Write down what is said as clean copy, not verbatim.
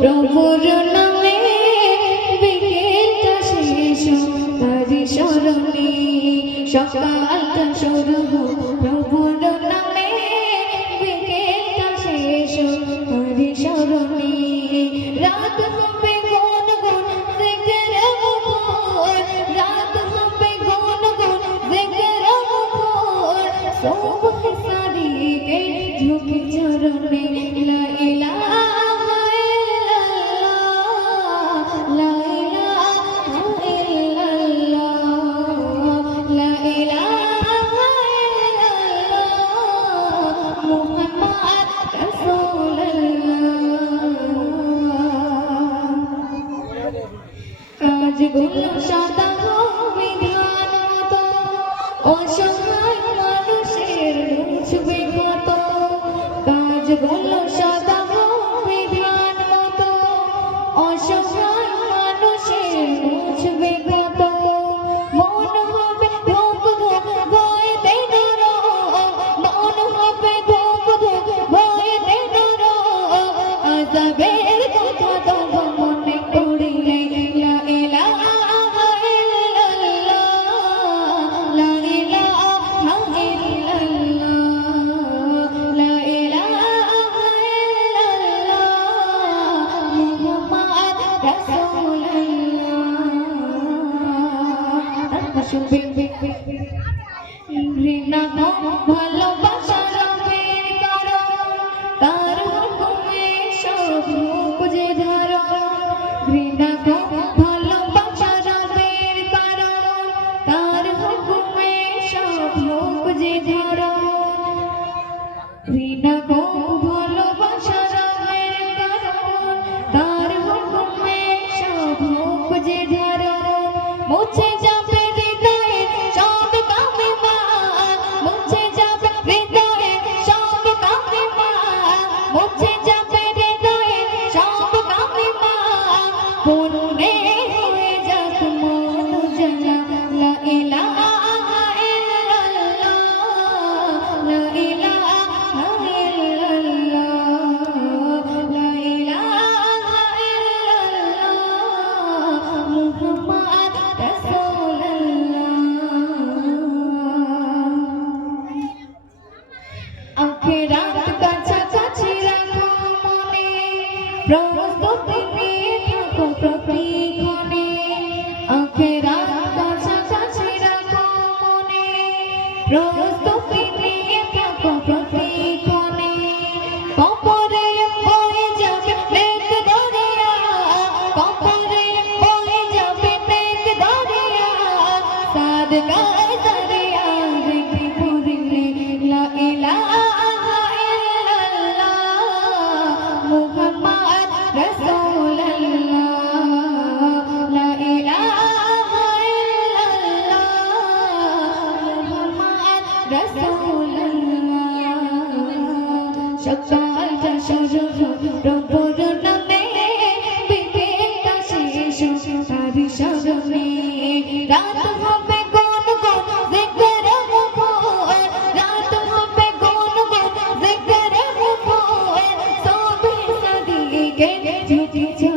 প্রভুর নামে বিকেলটা শেষ তারি স্মরণে সকালটা শুরু প্রভুর নামে বিকেলটা শেষ তারি স্মরণে রাত হবে গুন গুন জিকির মুখর রাত হবে গুন গুন জিকির মুখর সুবহ সাদিকে ঝুঁকে চরণে লা ইলাহা কাজগুলো সাদা বিধান মতো অসহায় মানুষের মুছবে কত কাজগুলো সাদা বিধান মতো অসহায় মানুষের মুছবে কত মন হবে ধোক ধোক ভয়তে ডর মন হবে ধোক ধোক ভয়তে ডর আযাবের কথা তবু মনে পড়িলে ঘৃণা ভালোবাসা রবের কারণ তার হুকুমে সব রূপ যে ধারণ ঘৃণা ভালোবাসা রবের কারণ তার হুকুমে সব রূপ যে ধারণ ঘৃণা ভালোবাসা রবের কারণ তার হুকুমে সব রূপ যে ধারণ মুছে যাবে প্রস্তুতি নিয়ে থাকো প্রতিক্ষণে আখেরাত কাছাকাছি রাখো মনে প্রস্তুতি নিয়ে থাকো প্রতিক্ষণে কবরে বয়ে যাবে নেক দরিয়া কবরে বয়ে যাবে নেক দরিয়া সাদকার দরিয়া দেখে পড়লে লা ইলাহা সকালটা শুরু প্রভুর নামে বিকেলটা শেষ তারি স্মরণে রাত হবে গুন গুন জিকির মুখর রাত হবে গুন গুন জিকির মুখর সুবহ সাদিকে ঝুঁকে